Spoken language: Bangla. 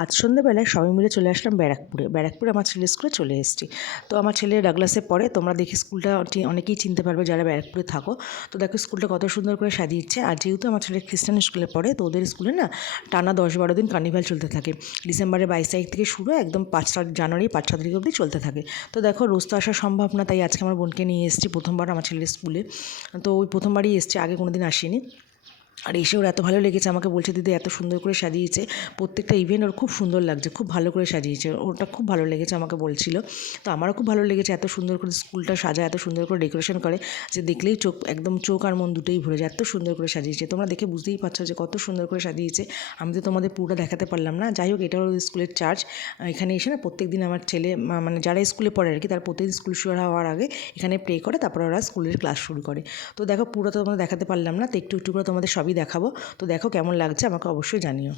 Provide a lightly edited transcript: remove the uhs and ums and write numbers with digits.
আজ সন্ধ্যেবেলায় সবাই মিলে চলে আসলাম ব্যারাকপুরে আমার ছেলের স্কুলে চলে এসেছি। তো আমার ছেলে ডাগলাসে পড়ে, তোমরা দেখে স্কুলটা অনেকেই চিনতে পারবে যারা ব্যারাকপুরে থাকো। তো দেখো স্কুলটা কত সুন্দর করে সাজিয়েছে। আর যেহেতু আমার ছেলে খ্রিস্টান স্কুলে পড়ে, তো ওদের স্কুলে না টানা 10-12 দিন কার্নিভাল চলতে থাকে। ডিসেম্বরের 22 তারিখ থেকে শুরু, একদম জানুয়ারি 5-6 তারিখ অবধি চলতে থাকে। তো দেখো রোজ তো আসা সম্ভব না, তাই আজকে আমার বোনকে নিয়ে এসেছি প্রথমবার আমার ছেলের স্কুলে। তো ওই প্রথমবারই এসেছি, আগে কোনো দিন আসিনি। আর এসে ওর এত ভালো লেগেছে, আমাকে বলছে দিদি এত সুন্দর করে সাজিয়েছে, প্রত্যেকটা ইভেন্ট ওর খুব সুন্দর লাগছে, খুব ভালো করে সাজিয়েছে, ওটা খুব ভালো লেগেছে আমাকে বলছিল। তো আমারও খুব ভালো লেগেছে, এত সুন্দর করে স্কুলটা সাজায়, এত সুন্দর করে ডেকোরেশন করে যে দেখলেই চোখ আর মন দুটোই ভরে যায়, এত সুন্দর করে সাজিয়েছে। তোমরা দেখে বুঝতেই পারছো যে কত সুন্দর করে সাজিয়েছে। আমি তো তোমাদের পুরোটা দেখাতে পারলাম না। যাই হোক, এটা হলো স্কুলের চার্জ। এখানে এসে না প্রত্যেক দিন আমার ছেলে, মানে যারা স্কুলে পড়ে আর কি, তার প্রত্যেকদিন স্কুল শুরু হওয়ার আগে এখানে প্রে করে তারপরে ওরা স্কুলের ক্লাস শুরু করে। তো দেখো পুরো তো তোমাদের দেখাতে পারলাম না, তো একটু একটু করে তোমাদের সবই দেখাবো। তো দেখো কেমন লাগছে আমাকে অবশ্যই জানিও।